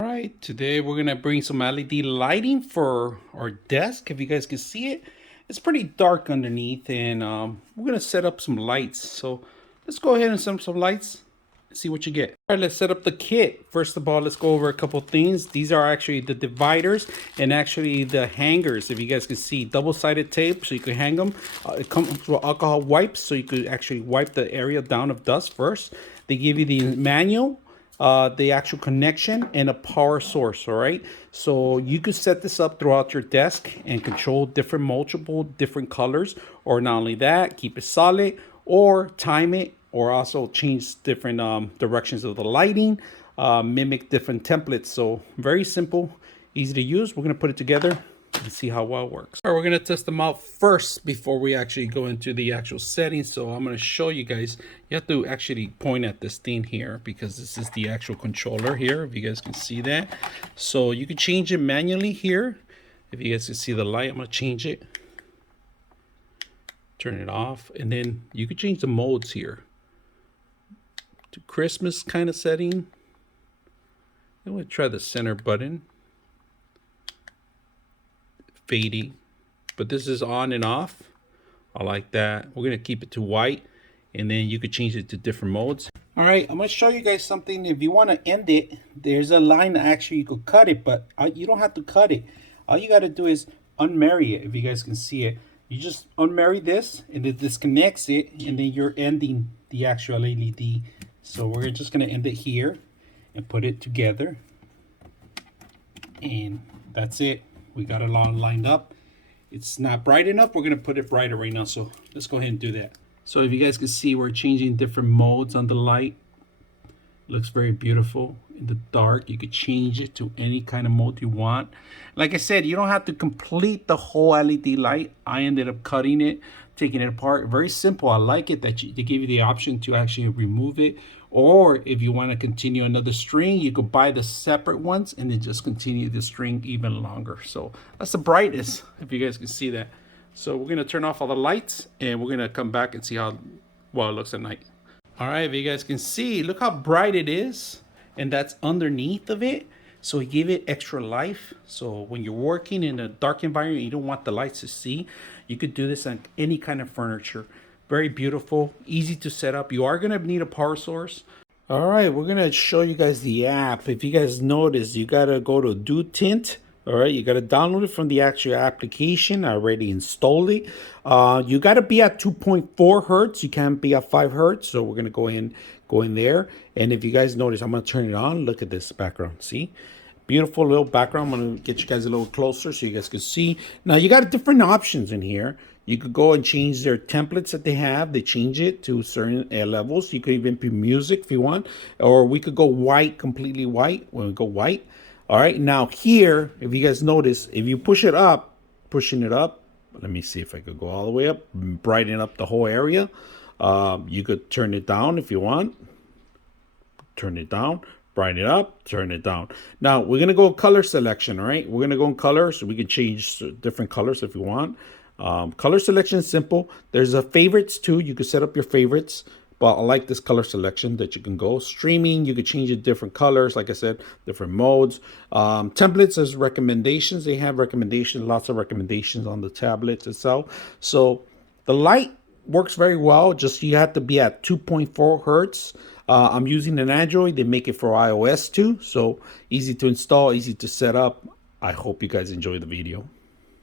All right, today we're gonna bring some LED lighting for our desk. If you guys can see it, it's pretty dark underneath, and we're gonna set up some lights. So let's go ahead and set up some lights and see what you get. All right, let's set up the kit. First of all, let's go over a couple things. These are actually the dividers and actually the hangers. If you guys can see, double-sided tape so you can hang them. It comes with alcohol wipes so you could actually wipe the area down of dust first. They give you the manual, the actual connection, and a power source. All right, so you could set this up throughout your desk and control multiple different colors, or not only that, keep it solid or time it, or also change different directions of the lighting, mimic different templates. So very simple, easy to use. We're going to put it together and see how well it works. All right, we're going to test them out first before we actually go into the actual settings. So I'm going to show you guys. You have to actually point at this thing here because this is the actual controller here, if you guys can see that. So you can change it manually here. If you guys can see the light, I'm going to change it, turn it off, and then you can change the modes here to Christmas kind of setting. I'm going to try the center button, fading, but this is on and off. I like that. We're going to keep it to white, and then you could change it to different modes. All right, I'm going to show you guys something. If you want to end it, there's a line that actually you could cut it, but you don't have to cut it. All you got to do is unmarry it. If you guys can see it, you just unmarry this and it disconnects it, and then you're ending the actual LED. So we're just going to end it here and put it together, and that's it. We got it all lined up. It's not bright enough. We're going to put it brighter right now. So let's go ahead and do that. So if you guys can see, we're changing different modes on the light. It looks very beautiful in the dark. You could change it to any kind of mode you want. Like I said, you don't have to complete the whole LED light. I ended up cutting it, taking it apart. Very simple. I like it that they give you the option to actually remove it. Or if you want to continue another string, you could buy the separate ones and then just continue the string even longer. So that's the brightness, if you guys can see that. So we're going to turn off all the lights, and we're going to come back and see how well it looks at night. All right, if you guys can see, look how bright it is, and that's underneath of it. So we give it extra life. So when you're working in a dark environment, you don't want the lights to see, you could do this on any kind of furniture. Very beautiful, easy to set up. You are going to need a power source. All right, we're going to show you guys the app. If you guys notice, you got to go to Do Tint. All right, you got to download it from the actual application. I already installed it. You got to be at 2.4 hertz. You can't be at 5 hertz. So we're going to go in there. And if you guys notice, I'm going to turn it on. Look at this background. See? Beautiful little background. I'm going to get you guys a little closer so you guys can see. Now, you got different options in here. You could go and change their templates that they have. They change it to certain levels. You could even put music if you want. Or we could go white, completely white. When we go white. All right. Now here, if you guys notice, if you push it up, pushing it up. Let me see if I could go all the way up. Brighten up the whole area. You could turn it down if you want. Turn it down. Brighten it up, turn it down. Now we're gonna go color selection, all right? We're gonna go in color, so we can change different colors if you want. Color selection is simple. There's a favorites too. You can set up your favorites, but I like this color selection that you can go. Streaming, you can change it different colors, like I said, different modes. Templates as recommendations. They have recommendations, lots of recommendations on the tablet itself. So the light works very well. Just you have to be at 2.4 hertz. I'm using an Android. They make it for iOS too. So easy to install, easy to set up. I hope you guys enjoy the video.